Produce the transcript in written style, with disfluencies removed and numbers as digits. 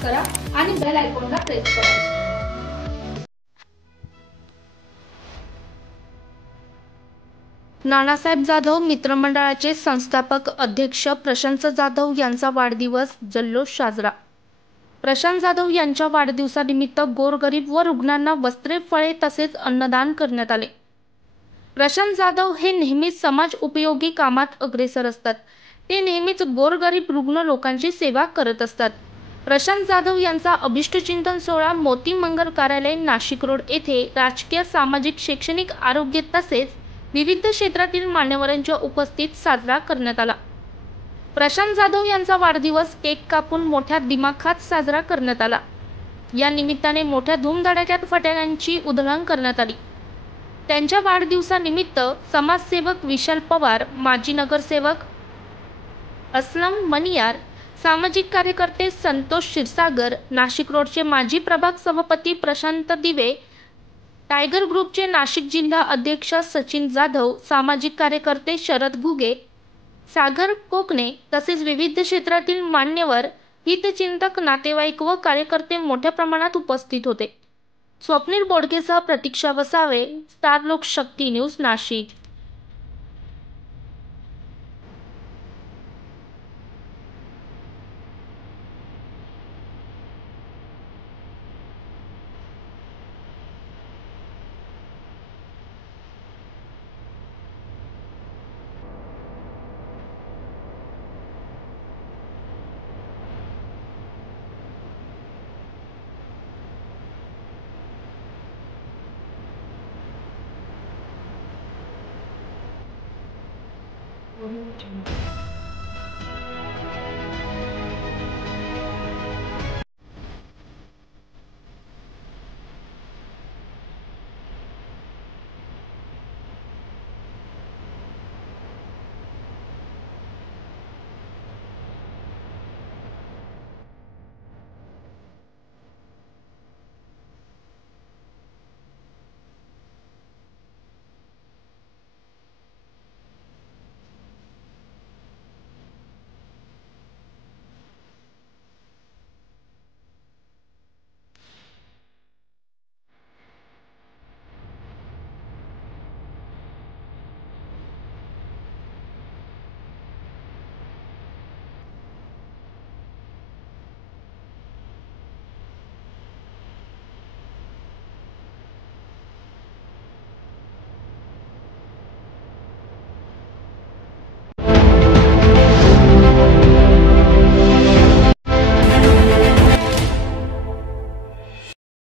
Subscribe करा आणि bell आयकॉनला प्रेस करा। नानासाहेब जाधव मित्रमंडळाचे संस्थापक अध्यक्ष प्रशांत जाधव यांचा वाढदिवस जल्लोष साजरा। प्रशांत जाधव यांच्या वाढदिवसानिमित्त गोरगरीब व रुग्णांना वस्त्रे, फळे तसेच अन्नदान करण्यात आले। प्रशांत जाधव हे नेहमीच समाज उपयोगी कामात अग्रेसर असतात। ते नेहमीच गोरगरीब रुग्ण लोकांची सेवा करत असतात। प्रशांत जाधव यांचा अभिष्टचिंतन सोहळा मोती मंगल कार्यालय नाशिक रोड येथे राजकीय, सामाजिक, शैक्षणिक, आरोग्य तसेच विविध क्षेत्रातील मान्यवरांच्या उपस्थितीत साजरा करण्यात आला। प्रशांत जाधव यांचा वाढदिवस केक कापून मोठ्या दिमाखात साजरा करण्यात आला। या निमित्ताने मोठ्या धूमधडाक्यात फटाक्यांची उधळण करण्यात आली। त्यांच्या वाढदिवसानिमित्त समाजसेवक विशाल पवार, माजी नगरसेवक असलम मनियार, सामाजिक कार्यकर्ते संतोष क्षीरसागर, नाशिक रोडचे माजी प्रभाग सभापती प्रशांत दिवे, टायगर ग्रुपचे नाशिक जिल्हा अध्यक्ष सचिन जाधव, सामाजिक कार्यकर्ते शरद घुगे, सागर कोकणे तसेच विविध क्षेत्रातील मान्यवर, हितचिंतक, नातेवाईक व कार्यकर्ते मोठ्या प्रमाणात उपस्थित होते। स्वप्नील बोडकेसह Pratiksha Vasave, star Lokshakti news, Nashik. What are you doing?